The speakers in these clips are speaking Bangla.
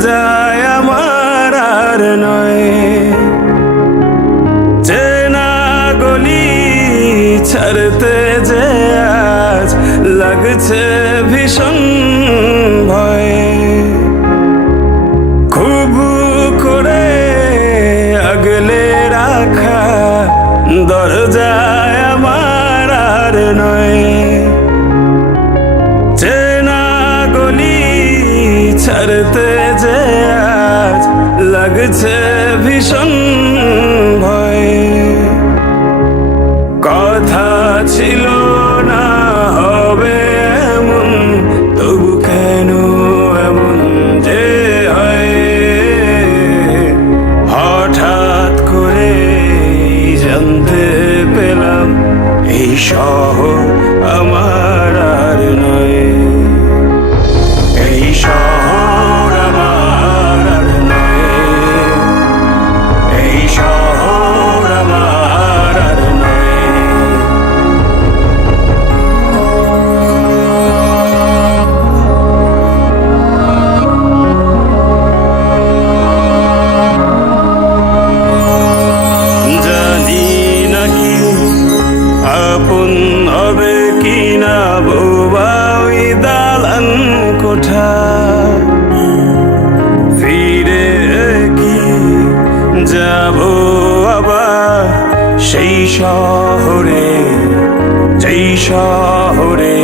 যায় আমার আর নয়। চেনা গলি ছাড়তে যে আজ লাগছে ভীষণ ভয়। খুব করে আগলে রাখা দরজায় আমার আর নয়। ছাড়তে যে আজ লাগছে ভীষণ ভয়। কথা ছিল না হবে এমন, তবু কেন এমন যে হয়? হঠাৎ করে জানতে পেলাম, এই শহর যাব আবার সেই শহরে যেই শহরে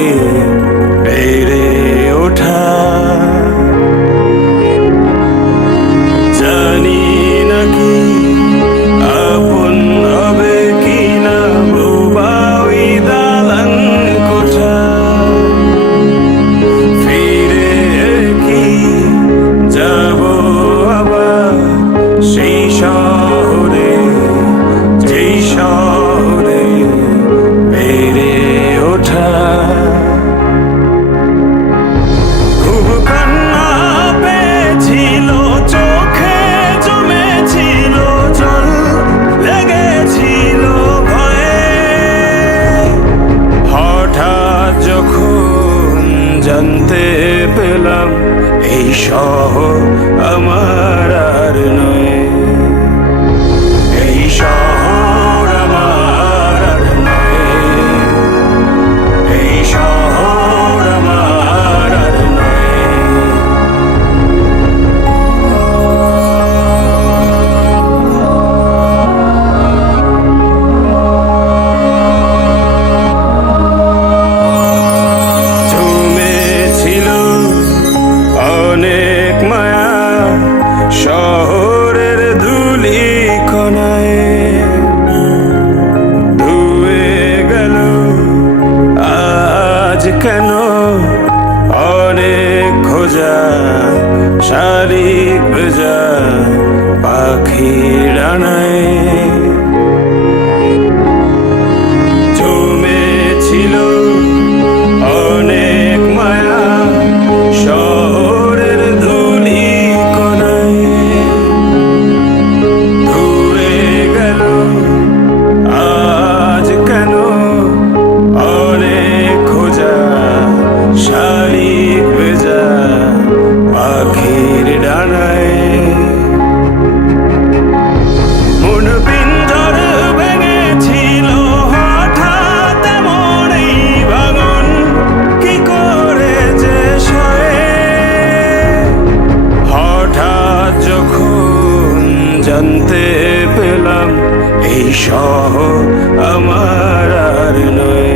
জানতে পেলাম এই শহর আমার আর না অনেক খোঁজা সারি এই শহর আমার আর নয়।